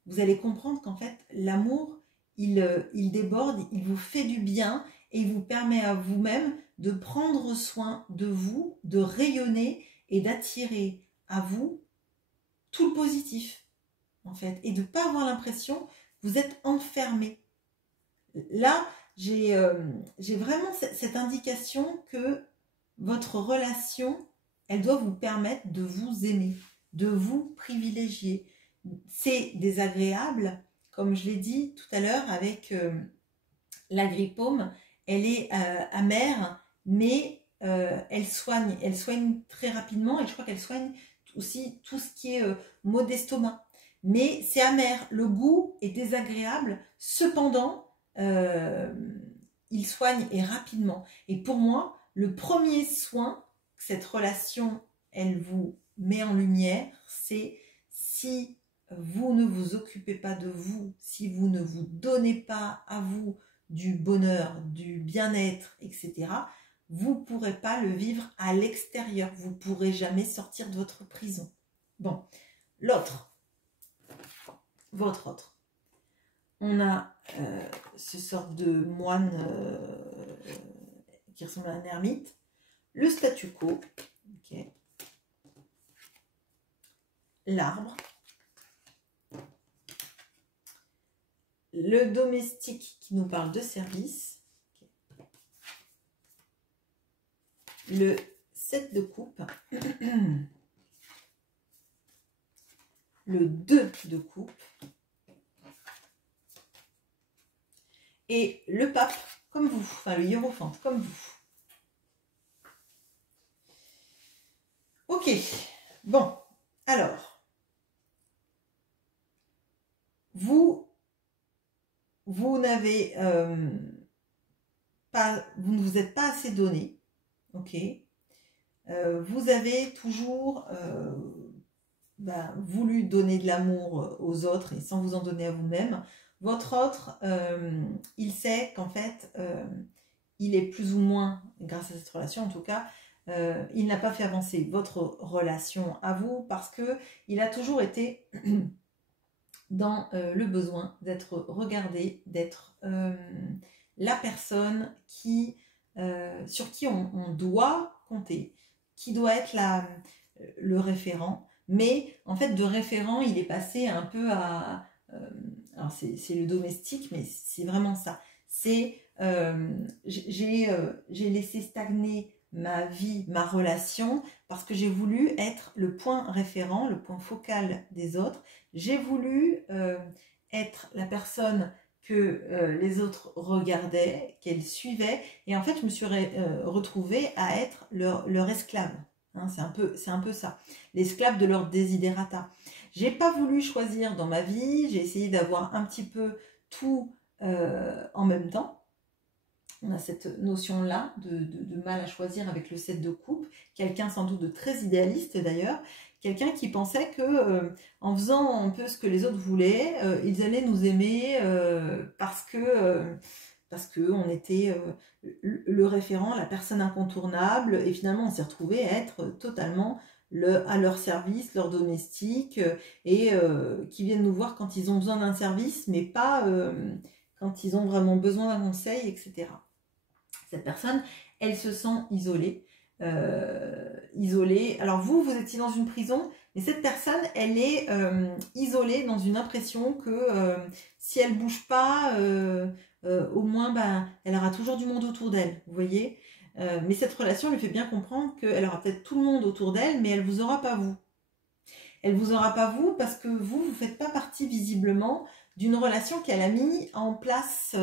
vous allez comprendre qu'en fait, l'amour, il déborde, il vous fait du bien et il vous permet à vous-même de prendre soin de vous, de rayonner et d'attirer à vous tout le positif, en fait, et de ne pas avoir l'impression que vous êtes enfermé. Là, j'ai vraiment cette indication que votre relation, elle doit vous permettre de vous aimer, de vous privilégier. C'est désagréable, comme je l'ai dit tout à l'heure avec l'agripaume, elle est amère, mais elle soigne très rapidement et je crois qu'elle soigne aussi tout ce qui est maux d'estomac. Mais c'est amer, le goût est désagréable, cependant, il soigne et rapidement. Et pour moi, le premier soin que cette relation, elle vous met en lumière, c'est si vous ne vous occupez pas de vous, si vous ne vous donnez pas à vous du bonheur, du bien-être, etc., vous ne pourrez pas le vivre à l'extérieur. Vous ne pourrez jamais sortir de votre prison. Bon, l'autre, votre autre. On a ce sorte de moine qui ressemble à un ermite. Le statu quo. Okay. L'arbre. Le domestique qui nous parle de service. Okay. Le 7 de coupe. Le 2 de coupe. Et le pape, comme vous, enfin le hiérophante, comme vous. Ok, bon, alors, vous n'avez pas, vous ne vous êtes pas assez donné, ok. Vous avez toujours voulu donner de l'amour aux autres et sans vous en donner à vous-même. Votre autre, il sait qu'en fait, il est plus ou moins, grâce à cette relation en tout cas, il n'a pas fait avancer votre relation à vous parce qu'il a toujours été dans le besoin d'être regardé, d'être la personne sur qui on doit compter, qui doit être le référent. Mais en fait, de référent, il est passé un peu à... alors c'est le domestique, mais c'est vraiment ça. C'est j'ai laissé stagner ma vie, ma relation, parce que j'ai voulu être le point référent, le point focal des autres. J'ai voulu être la personne que les autres regardaient, qu'elles suivaient, et en fait, je me suis retrouvée à être leur esclave. Hein, c'est un peu ça, l'esclave de leur desiderata. J'ai pas voulu choisir dans ma vie, j'ai essayé d'avoir un petit peu tout en même temps. On a cette notion-là de mal à choisir avec le 7 de coupe. Quelqu'un sans doute de très idéaliste d'ailleurs. Quelqu'un qui pensait que en faisant un peu ce que les autres voulaient, ils allaient nous aimer parce que on était le référent, la personne incontournable. Et finalement, on s'est retrouvé à être totalement à leur service, leur domestique, et qui viennent nous voir quand ils ont besoin d'un service, mais pas quand ils ont vraiment besoin d'un conseil, etc. Cette personne, elle se sent isolée. Isolée. Alors vous étiez dans une prison, mais cette personne, elle est isolée dans une impression que si elle bouge pas, au moins, elle aura toujours du monde autour d'elle, vous voyez. Mais cette relation lui fait bien comprendre qu'elle aura peut-être tout le monde autour d'elle, mais elle vous aura pas vous. Elle vous aura pas vous parce que vous faites pas partie visiblement d'une relation qu'elle a mis en place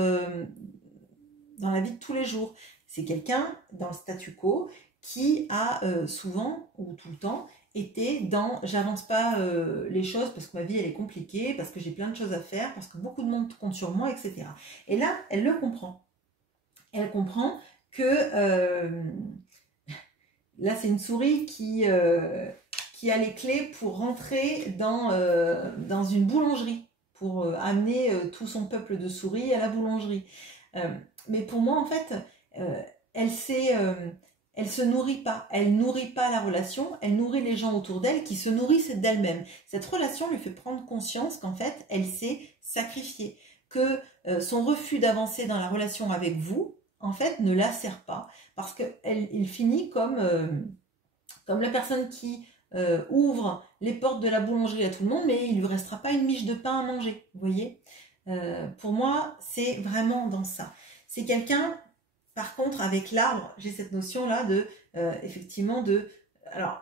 dans la vie de tous les jours. C'est quelqu'un dans le statu quo qui a souvent ou tout le temps été dans j'avance pas les choses parce que ma vie elle est compliquée, parce que j'ai plein de choses à faire, parce que beaucoup de monde compte sur moi, etc. Et là, elle le comprend. Elle comprend que là c'est une souris qui a les clés pour rentrer dans une boulangerie, pour amener tout son peuple de souris à la boulangerie. Mais pour moi, en fait, elle se nourrit pas. Elle nourrit pas la relation, elle nourrit les gens autour d'elle qui se nourrissent d'elle-même. Cette relation lui fait prendre conscience qu'en fait, elle s'est sacrifiée, que son refus d'avancer dans la relation avec vous, en fait, ne la sert pas, parce qu'il finit comme la personne qui ouvre les portes de la boulangerie à tout le monde, mais il ne lui restera pas une miche de pain à manger, vous voyez. Pour moi, c'est vraiment dans ça. C'est quelqu'un, par contre, avec l'arbre, j'ai cette notion-là de, effectivement, de... Alors,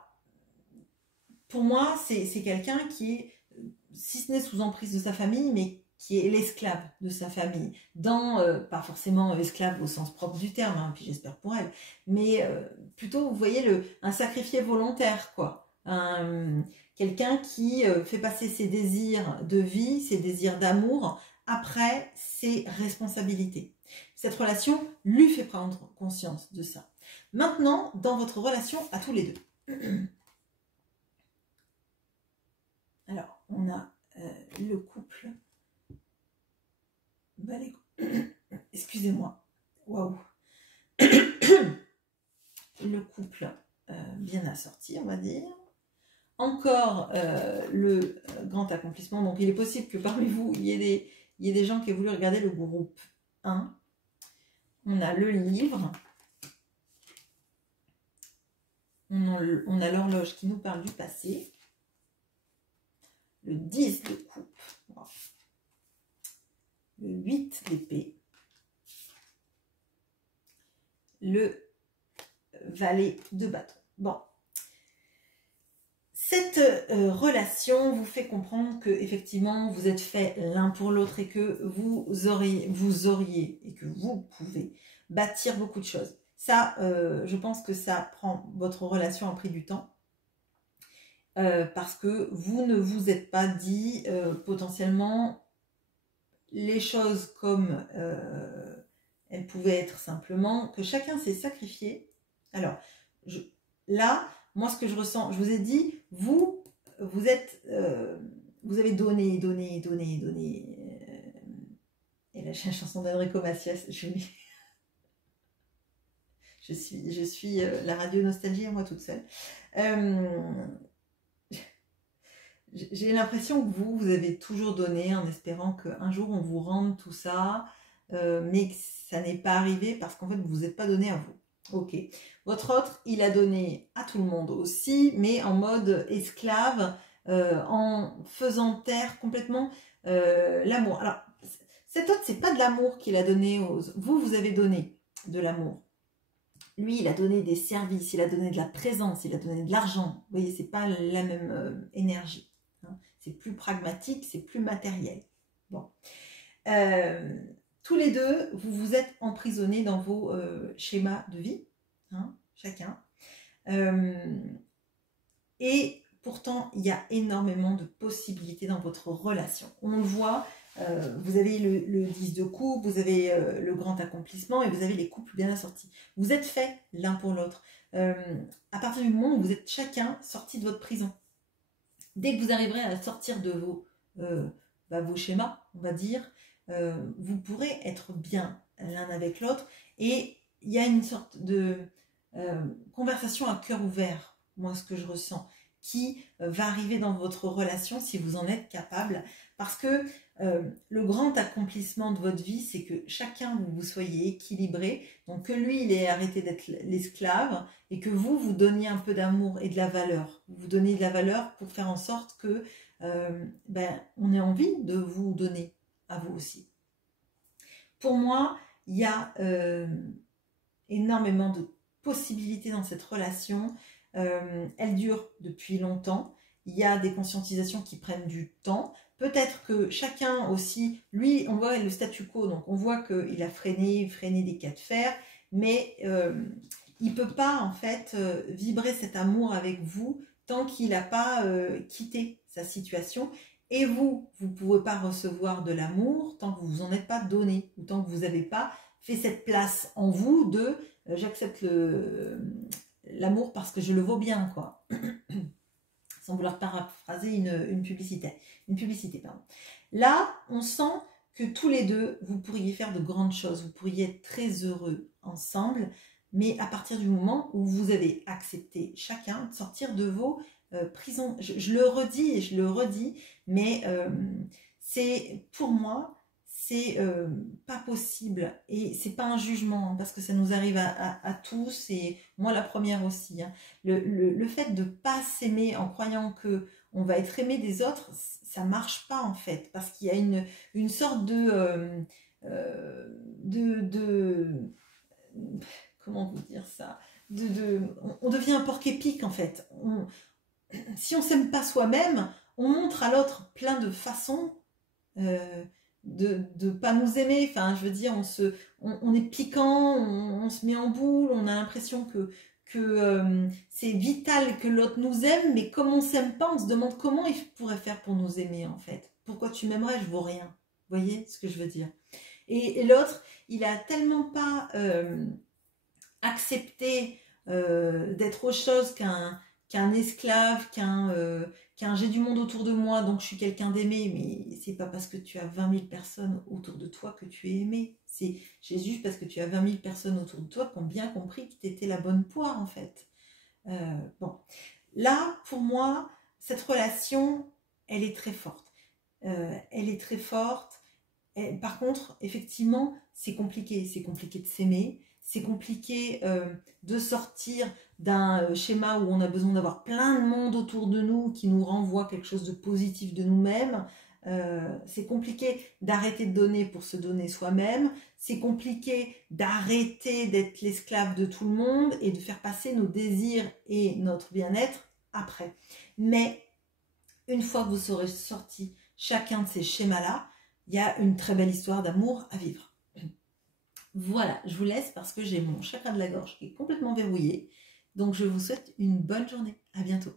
pour moi, c'est quelqu'un qui est, si ce n'est sous emprise de sa famille, mais qui est l'esclave de sa famille, pas forcément esclave au sens propre du terme, hein, puis j'espère pour elle, mais plutôt, vous voyez, un sacrifié volontaire, quoi. Quelqu'un qui fait passer ses désirs de vie, ses désirs d'amour, après ses responsabilités. Cette relation lui fait prendre conscience de ça. Maintenant, dans votre relation à tous les deux. Alors, on a le couple. Excusez-moi. Waouh. Le couple bien assorti, on va dire. Encore le grand accomplissement. Donc, il est possible que parmi vous, il y ait des gens qui aient voulu regarder le groupe 1. On a le livre. On a l'horloge qui nous parle du passé. Le 10 de coupe. Wow. Le 8 d'épée. Le valet de bâton. Bon. Cette relation vous fait comprendre que effectivement vous êtes faits l'un pour l'autre et que vous auriez et que vous pouvez bâtir beaucoup de choses. Ça, je pense que ça prend votre relation a pris du temps parce que vous ne vous êtes pas dit potentiellement les choses comme elles pouvaient être simplement, que chacun s'est sacrifié. Alors, là, moi, ce que je ressens, je vous ai dit, vous avez donné. Et là, j'ai une chanson d'Enrico Macias. Je suis la radio nostalgie à moi toute seule. J'ai l'impression que vous avez toujours donné en espérant qu'un jour on vous rende tout ça, mais que ça n'est pas arrivé parce qu'en fait vous n'êtes pas donné à vous. Ok. Votre autre, il a donné à tout le monde aussi, mais en mode esclave, en faisant taire complètement l'amour. Alors, cet autre, c'est pas de l'amour qu'il a donné aux... Vous avez donné de l'amour. Lui, il a donné des services, il a donné de la présence, il a donné de l'argent. Vous voyez, c'est pas la même énergie. Hein. C'est plus pragmatique, c'est plus matériel. Bon. Tous les deux, vous vous êtes emprisonnés dans vos schémas de vie, hein, chacun. Et pourtant, il y a énormément de possibilités dans votre relation. On le voit, vous avez le 10 de coupe, vous avez le grand accomplissement et vous avez les couples bien assortis. Vous êtes faits l'un pour l'autre. À partir du moment où vous êtes chacun sorti de votre prison, dès que vous arriverez à sortir de vos schémas, on va dire, vous pourrez être bien l'un avec l'autre et il y a une sorte de conversation à cœur ouvert, moi ce que je ressens, qui va arriver dans votre relation si vous en êtes capable, parce que le grand accomplissement de votre vie, c'est que chacun vous soyez équilibré, donc que lui il ait arrêté d'être l'esclave et que vous donniez un peu d'amour et de la valeur, vous donniez de la valeur pour faire en sorte que on ait envie de vous donner à vous aussi. Pour moi, il y a énormément de possibilités dans cette relation. Elle dure depuis longtemps. Il y a des conscientisations qui prennent du temps. Peut-être que chacun aussi, lui, on voit le statu quo, donc on voit qu'il a freiné des cas de fer, mais il ne peut pas en fait vibrer cet amour avec vous tant qu'il n'a pas quitté sa situation. Et vous ne pouvez pas recevoir de l'amour tant que vous en êtes pas donné, ou tant que vous n'avez pas fait cette place en vous de j'accepte l'amour parce que je le vaux bien, quoi. sans vouloir paraphraser une publicité, pardon. Là, on sent que tous les deux, vous pourriez faire de grandes choses, vous pourriez être très heureux ensemble, mais à partir du moment où vous avez accepté chacun de sortir de vos prisons. Je le redis et je le redis, mais c'est pour moi, c'est pas possible et c'est pas un jugement hein, parce que ça nous arrive à tous et moi la première aussi. Hein. Le fait de pas s'aimer en croyant que on va être aimé des autres, ça marche pas en fait parce qu'il y a une sorte de comment vous dire ça on devient un porc-épic en fait. Si on s'aime pas soi-même, on montre à l'autre plein de façons de pas nous aimer. Enfin, je veux dire, on est piquant, on se met en boule, on a l'impression que c'est vital que l'autre nous aime, mais comme on s'aime pas, on se demande comment il pourrait faire pour nous aimer en fait. Pourquoi tu m'aimerais? Je vaux rien. Vous voyez ce que je veux dire? Et l'autre, il a tellement pas accepté d'être autre chose qu'un esclave, qu'un j'ai du monde autour de moi, donc je suis quelqu'un d'aimé, mais c'est pas parce que tu as 20 000 personnes autour de toi que tu es aimé. C'est juste parce que tu as 20 000 personnes autour de toi qui ont bien compris que tu étais la bonne poire, en fait. Bon. Là, pour moi, cette relation, elle est très forte. Elle est très forte. Par contre, effectivement, c'est compliqué. C'est compliqué de s'aimer. C'est compliqué de sortir d'un schéma où on a besoin d'avoir plein de monde autour de nous qui nous renvoie quelque chose de positif de nous-mêmes. C'est compliqué d'arrêter de donner pour se donner soi-même. C'est compliqué d'arrêter d'être l'esclave de tout le monde et de faire passer nos désirs et notre bien-être après. Mais une fois que vous serez sorti chacun de ces schémas-là, il y a une très belle histoire d'amour à vivre. Voilà, je vous laisse parce que j'ai mon chakra de la gorge qui est complètement verrouillé. Donc, je vous souhaite une bonne journée. À bientôt.